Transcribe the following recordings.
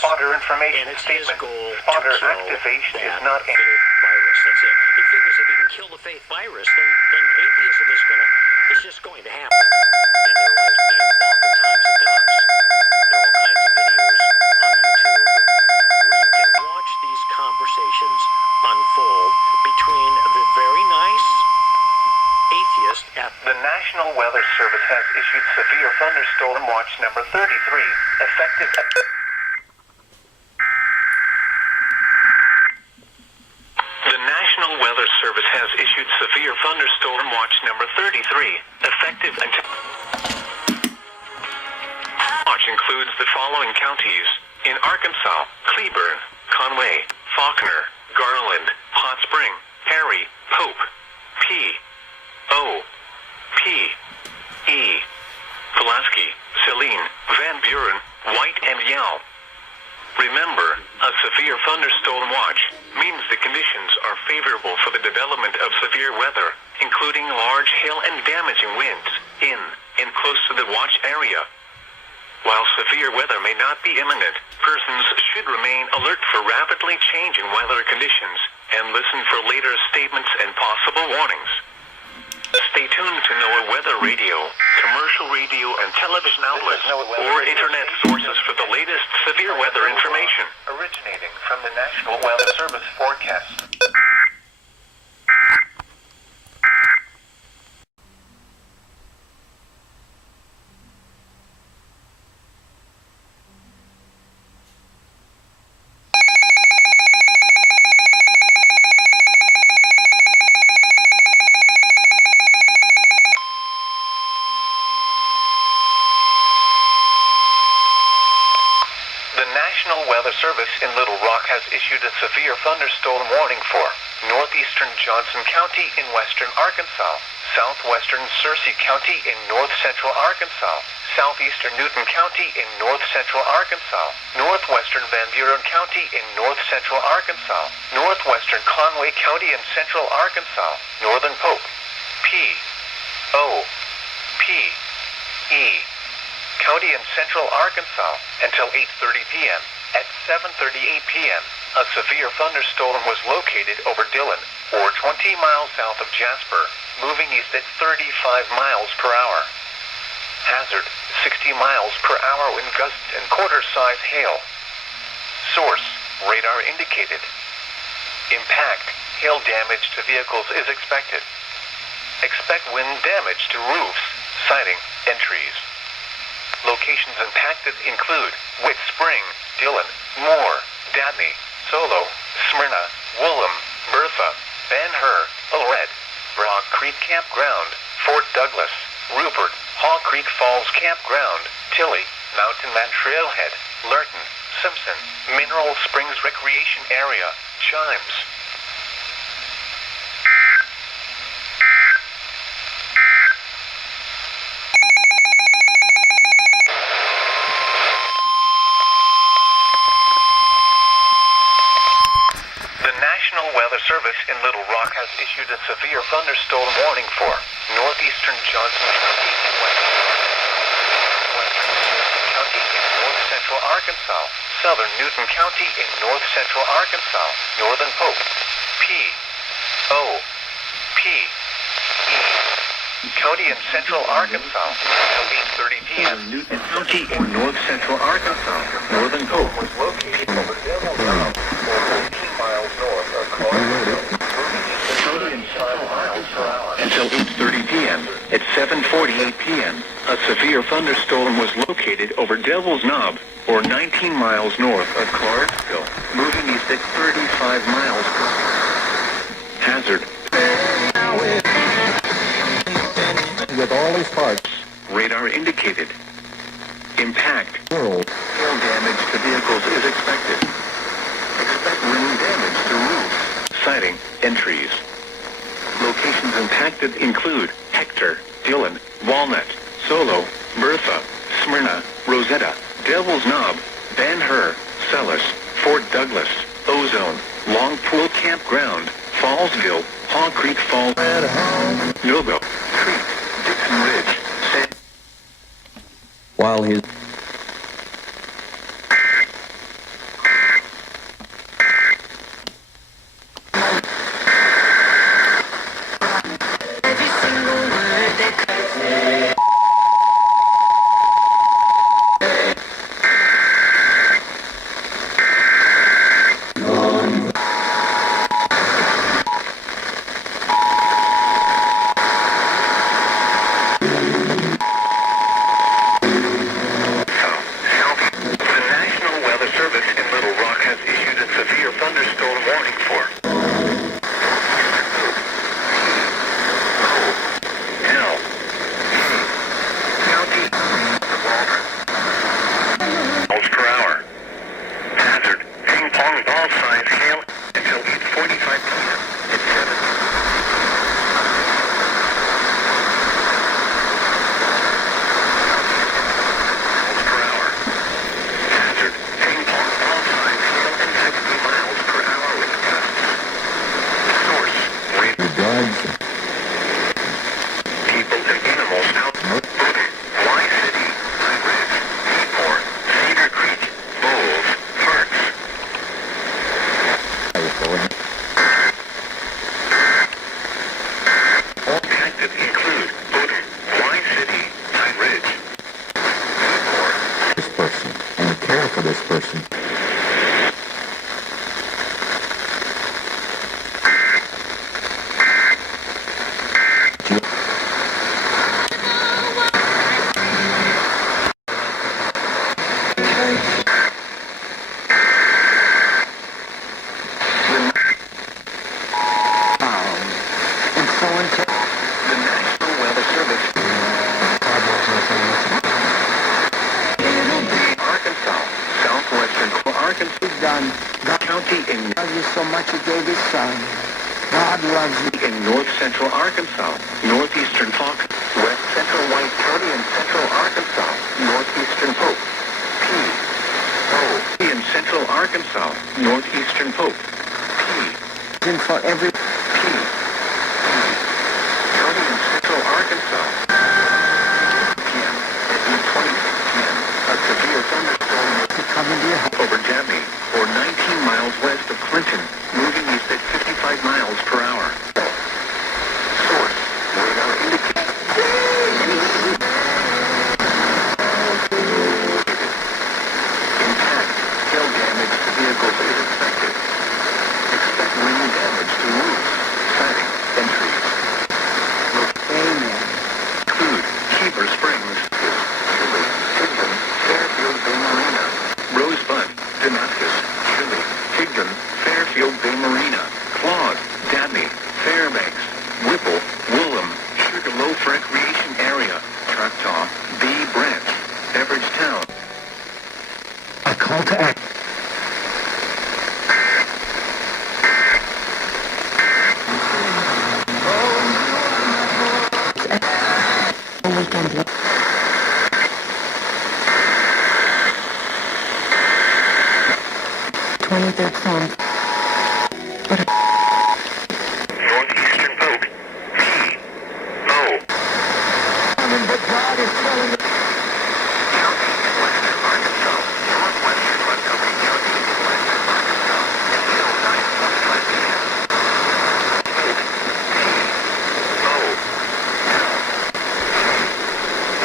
Spotter information and it's statement. his goal Spotter to kill activation is that not faith virus. That's it. He figures if he can kill the faith virus, then atheism is just going to happen in their lives, and oftentimes it does. There are all kinds of videos on YouTube where you can watch these conversations unfold between the very nice atheist at The National Weather Service has issued severe thunderstorm watch number 33, effective at... The National Weather Service has issued severe thunderstorm watch number 33, effective until... Watch includes the following counties: in Arkansas, Cleburne, Conway, Faulkner, Garland, Hot Spring, Perry, Pope, P. O. P. E. Pulaski, Saline, Van Buren, White, and Yell. Remember, a severe thunderstorm watch means the conditions are favorable for the development of severe weather, including large hail and damaging winds, in and close to the watch area. While severe weather may not be imminent, persons should remain alert for rapidly changing weather conditions and listen for later statements and possible warnings. Stay tuned to NOAA weather radio, commercial radio and television outlets, or internet sources for the latest severe weather information. Originating from the National Weather Service forecast. The National Weather Service in Little Rock has issued a severe thunderstorm warning for northeastern Johnson County in western Arkansas, southwestern Searcy County in north-central Arkansas, southeastern Newton County in north-central Arkansas, northwestern Van Buren County in north-central Arkansas, northwestern Conway County in central Arkansas, northern Pope, P. O. P. E. County in central Arkansas until 8:30 p.m. At 7:38 p.m., a severe thunderstorm was located over Dillon, or 20 miles south of Jasper, moving east at 35 miles per hour. Hazard, 60 miles per hour wind gusts and quarter-size hail. Source, radar indicated. Impact, hail damage to vehicles is expected. Expect wind damage to roofs, siding, and trees. Locations impacted include Witt Spring, Dillon, Moore, Dabney, Solo, Smyrna, Woolham, Bertha, Ben Hur, Lorette, Rock Creek Campground, Fort Douglas, Rupert, Haw Creek Falls Campground, Tilly, Mountain Man Trailhead, Lurton, Simpson, Mineral Springs Recreation Area, Chimes. National Weather Service in Little Rock has issued a severe thunderstorm warning for northeastern Johnson County in western County in north-central Arkansas, southern Newton County in north-central Arkansas, northern Pope, P. O. P. E. County in central Arkansas until 8:30 p.m. Newton County in north-central Arkansas, northern Pope was located over Devil Mound, 14 miles north of Clarksville, moving 35 miles per hour. Until 8:30 p.m. At 7:48 p.m., a severe thunderstorm was located over Devil's Knob, or 19 miles north of Clarksville, moving east at 35 miles per hour. Hazard. With all his parts. Radar indicated. Impact. Hail damage to vehicles is expected. Expect wind damage to roofs, siding, and trees. Locations impacted include Hector, Dillon, Walnut, Solo, Bertha, Smyrna, Rosetta, Devil's Knob, Ben Hur, Sellis, Fort Douglas, Ozone, Long Pool Campground, Fallsville, Haw Creek Falls, Nogo, Creek, Dixon Ridge, While his God loves you. In north central Arkansas, northeastern Falk, west central White County and central Arkansas, northeastern Pope. P. In central Arkansas, northeastern Pope. P. And for every County in central Arkansas. PM. At 8:26 p.m. A severe thunderstorm to cover your head. over Dabney, or 19 miles west of Clinton, moving east at 55 miles per hour. Source: radar indicates. Impact: hail damage to vehicles is expected. Expect wind damage to roofs, siding, and trees. Amen. Include Heber Springs, Chile, Higdon, Fairfield Bay Marina, Rosebud, Damascus, Chile, Higdon, Fairfield Bay Marina, Claude, Dabney, Fairbanks, Whipple, Woolham, Sugarloaf Recreation Area, Choctaw, Bee Branch, Beveridge Town. A call to action. Weekend. 23rd Psalm. Northeastern Pope. P.O. But God is telling us. County in western Arkansas, northwestern Montgomery County in western Arkansas, until 9:45 p.m. P.O.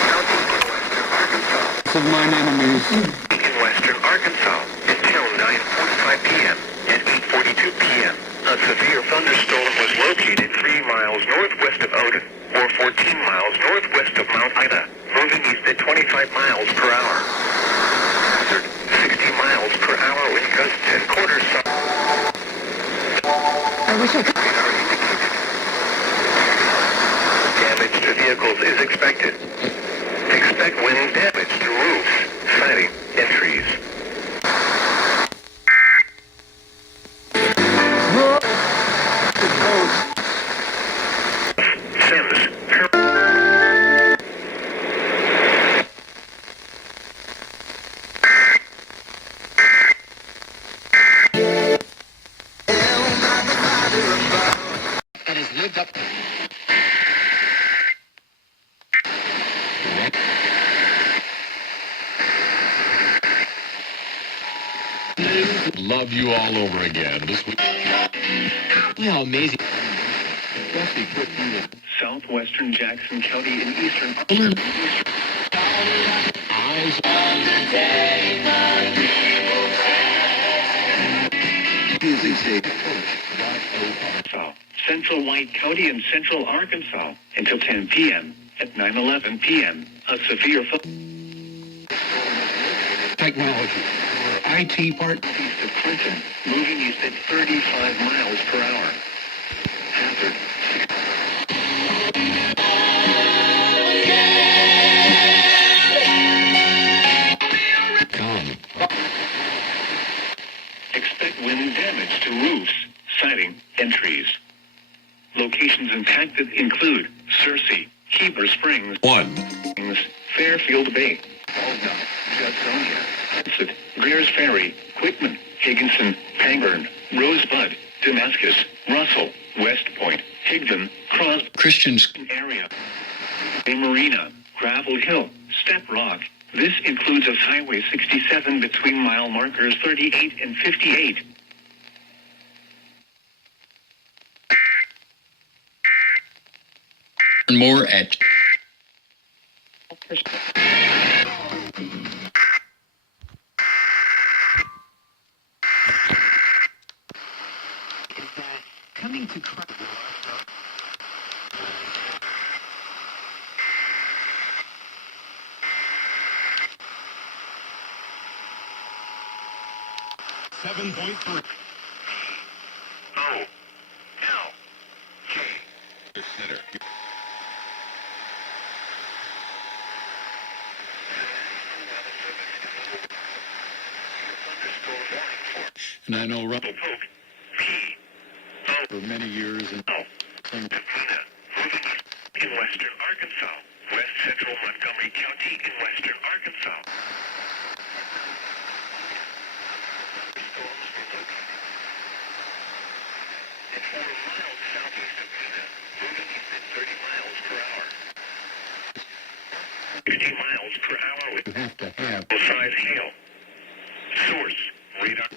County in western Arkansas. Of mine enemies. In western Arkansas, until 9:45 p.m. At 8:42 p.m., a severe thunderstorm was located 3 miles northwest of Odin, or 14 miles northwest of Mount Ida, moving east at 25 miles per hour. Hazard: 60 miles per hour with gusts and quarter south. I wish I could. Radar indicated. Damage to vehicles is expected. Expect wind damage to roofs, siding, and trees. Sims. And has lived up. Love you all over again. This week. How amazing. Southwestern Jackson County in eastern Eyes Arkansas, central White County in central Arkansas until 10 p.m. At 9:11 p.m., a severe technology. IT part. east of Clinton, moving east at 35 miles per hour. Hazard: Come. expect wind damage to roofs, siding, and trees. Locations impacted include Searcy, Heber Springs, 1. Fairfield Bay, Alda, Judsonia, Hudson, Greers Ferry, Quitman, Higginson, Pangburn, Rosebud, Damascus, Russell, West Point, Higdon, Crosby Christians. area, Bay Marina, Gravel Hill, Step Rock. This includes of Highway 67 between mile markers 38 and 58. More at Coming to Christ. O L K. And I know P O for many years and Davina, moving east in western Arkansas. West central Montgomery County in western Arkansas. Storms were located at 4 miles southeast of Davina, moving east at 30 miles per hour. 50 miles per hour with you have to have size hail. Source, radar,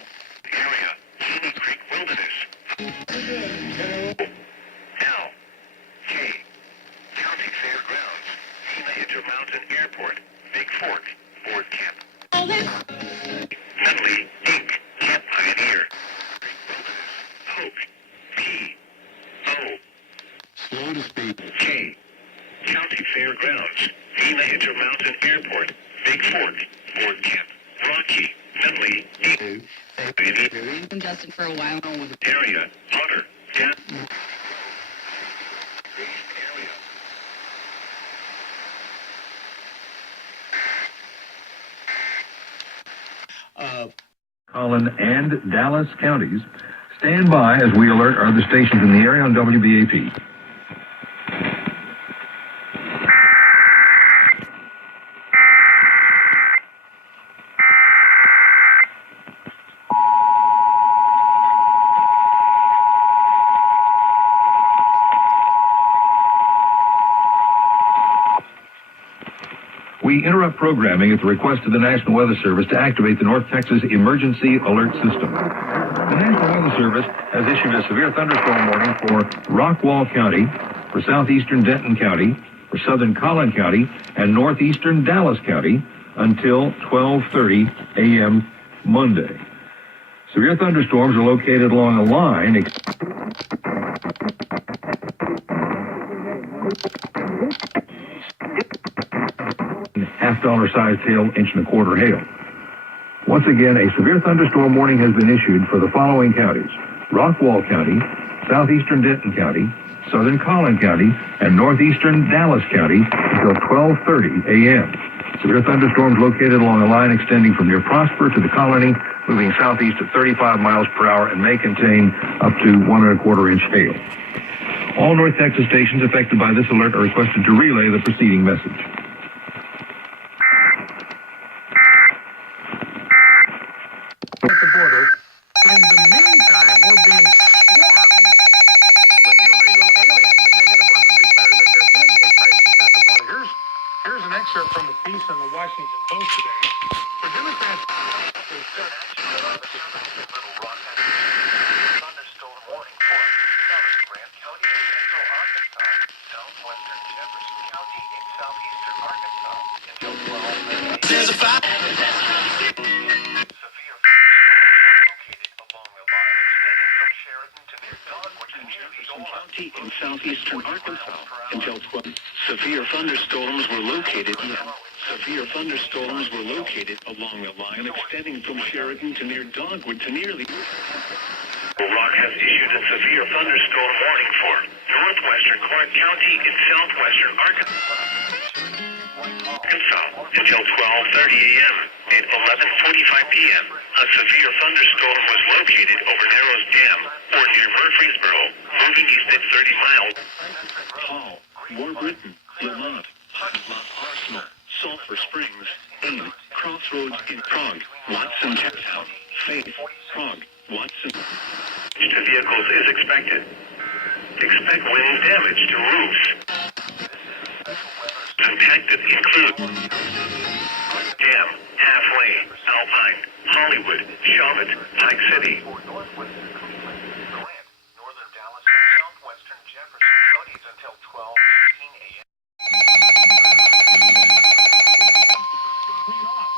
area, Caney Creek Wilderness. L, K, County Fairgrounds, Gila Intermountain Airport, Big Fork, Board Camp. Nutley, Inc., Camp Pioneer. Hope, P, O, slow to speak. K, County Fairgrounds, Gila Intermountain Airport, Big Fork, Board Camp. Rocky, Nutley, Inc., been Justin for a while now with area, Otter, Gap. Collin and Dallas counties. Stand by as we alert other stations in the area on WBAP. We interrupt programming at the request of the National Weather Service to activate the North Texas Emergency Alert System. The National Weather Service has issued a severe thunderstorm warning for Rockwall County, for southeastern Denton County, for southern Collin County, and northeastern Dallas County until 12:30 a.m. Monday. Severe thunderstorms are located along a line $half sized hail, 1.25 inch hail. Once again, a severe thunderstorm warning has been issued for the following counties: Rockwall County, southeastern Denton County, southern Collin County, and northeastern Dallas County until 12:30 a.m. Severe thunderstorms located along a line extending from near Prosper to the Colony, moving southeast at 35 miles per hour and may contain up to 1.25 inch hail. All North Texas stations affected by this alert are requested to relay the preceding message. At the border. In the meantime, we're being swarmed with illegal aliens that make it abundantly clear that there is a crisis at the border. Here's an excerpt from a piece in the Washington Post today. For Democrats, Thunderstorm warning for southern Grant County in central Arkansas, southwestern Jefferson County in southeastern Arkansas until 12:30. There's a fire. Severe thunderstorms were located in severe thunderstorms were located along the line extending from Sheridan to near Dogwood to nearly. Rock has issued a severe thunderstorm warning for northwestern Clark County in southwestern Arkansas until 12:30 a.m. At 11:45 p.m., a severe thunderstorm was located over Narrows Dam or near Murfreesboro, moving east at 30 miles. Hall, Warburton, Lamont, Arsenal, Sulphur Springs, Ames, Crossroads in Prague, Watson, Town, Faith, Prague, Watson. To vehicles is expected. Expect wind damage to roofs. Impacted include Dam, Halfway, Alpine, Hollywood, Charlotte, Pike City. Northern Dallas and southwestern Jefferson counties until 12:15 a.m. clean off.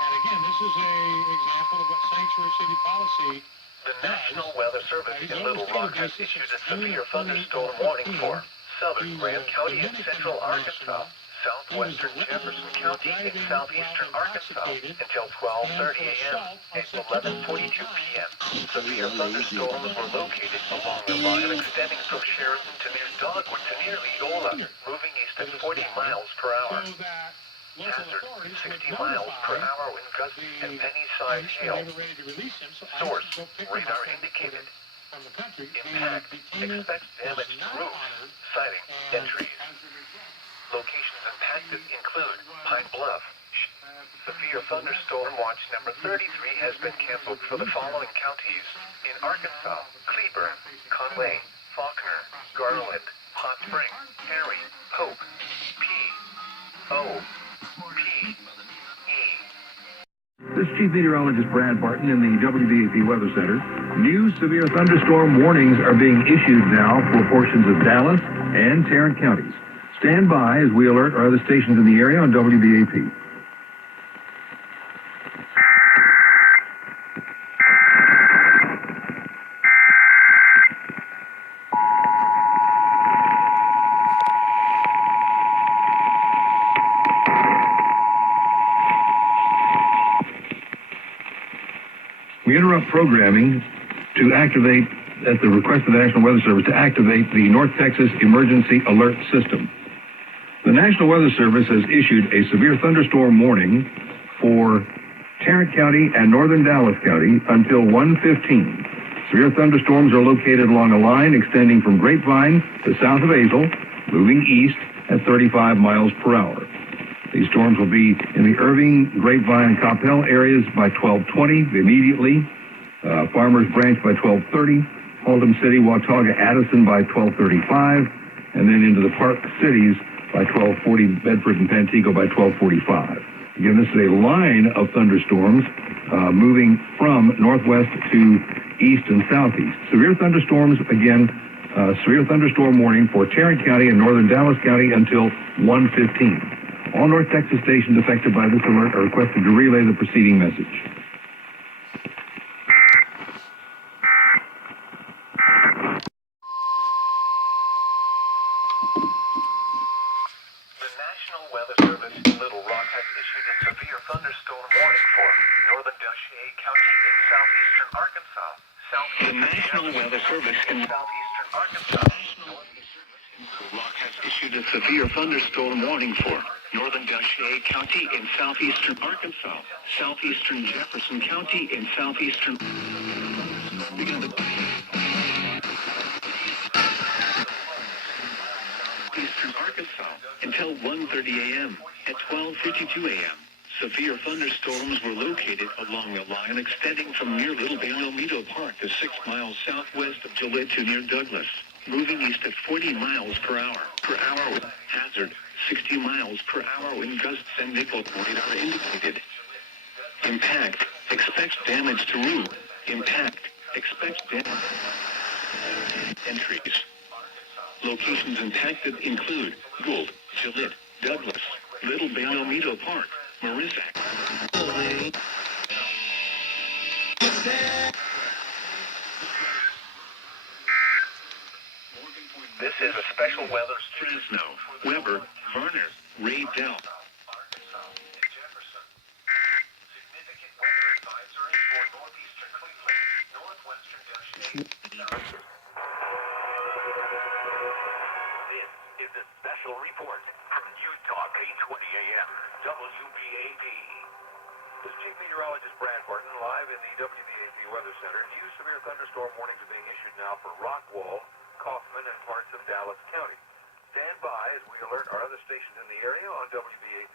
And again, this is an example of what sanctuary city policy. The National Weather Service in Little Rock has issued a severe thunderstorm warning for southern Grant County in central Arkansas, southwestern Jefferson County in southeastern Arkansas until 12:30 a.m. and 11:42 p.m. Severe thunderstorms were located along the line extending from Sheridan to near Dogwood to near Leola, moving east at 40 miles per hour. Hazard 60 miles per hour wind gusts and penny-sized hail. Source, radar indicated. from the country. Impact. Expects damage to roofs, siding, and trees. Locations impacted include Pine Bluff. Severe thunderstorm watch number 33 has been canceled for the following counties. In Arkansas, Cleburne, Conway, Faulkner, Garland, Hot Springs, Perry, Pope, P.O.P.E. This is Chief Meteorologist Brad Barton in the WBAP Weather Center. New severe thunderstorm warnings are being issued now for portions of Dallas and Tarrant counties. Stand by as we alert our other stations in the area on WBAP. We interrupt programming to activate, at the request of the National Weather Service, to activate the North Texas Emergency Alert System. The National Weather Service has issued a severe thunderstorm warning for Tarrant County and northern Dallas County until 1:15. Severe thunderstorms are located along a line extending from Grapevine to south of Azle, moving east at 35 miles per hour. These storms will be in the Irving, Grapevine, and Coppell areas by 12:20 immediately. Farmers Branch by 12:30. Haltom City, Watauga, Addison by 12:35. And then into the Park Cities by 12:40. Bedford and Pantego by 12:45. Again, this is a line of thunderstorms moving from northwest to east and southeast. Severe thunderstorms, again, severe thunderstorm warning for Tarrant County and northern Dallas County until 1:15. All North Texas stations affected by this alert are requested to relay the preceding message. The National Weather Service in Little Rock has issued a severe thunderstorm warning for northern Dushier County in southeastern Arkansas, southeastern National Weather Service in southeastern Arkansas. Little Rock has issued a severe thunderstorm warning for northern Dushier County in southeastern Arkansas, southeastern Jefferson County in southeastern eastern Arkansas until 1:30 a.m. At 12:52 a.m., severe thunderstorms were located along a line extending from near Little Bayomito Park to 6 miles southwest of Gillette to near Douglas, moving east at 40 miles per hour with hazard 60 miles per hour when gusts and nickel radar indicated. Impact expects damage to roof. Impact expects damage. Entries. Locations impacted include Gould, Gillette, Douglas, Little Bayomito Park, Marisak. This is a special weather Fresno, Weber, Varner, Ray Dell. Significant weather advisory for northeastern Cleveland, northwestern Dushier. This is a special report from Utah, 8:20 a.m. WBAP. This is Chief Meteorologist Brad Barton live in the WBAP Weather Center. New severe thunderstorm warnings are being issued now for Rockwall, Kaufman, and parts of Dallas County. Stand by as we alert our other stations in the area on WBAP.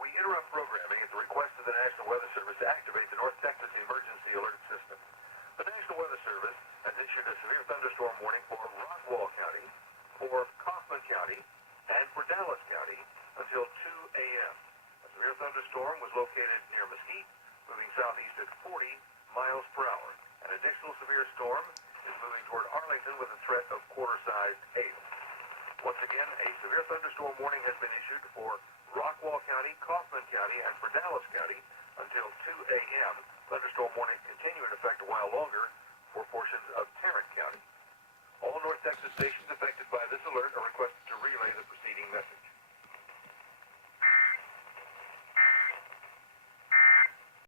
We interrupt programming at the request of the National Weather Service to activate the North Texas Emergency Alert System. The National Weather Service has issued a severe thunderstorm warning for Rockwall County, for Kaufman County, and for Dallas County until 2 a.m. A severe thunderstorm was located near Mesquite, moving southeast at 40 miles per hour. An additional severe storm is moving toward Arlington with a threat of quarter-sized hail. Once again, a severe thunderstorm warning has been issued for Rockwall County, Kaufman County, and for Dallas County until 2 a.m. Thunderstorm warnings continue in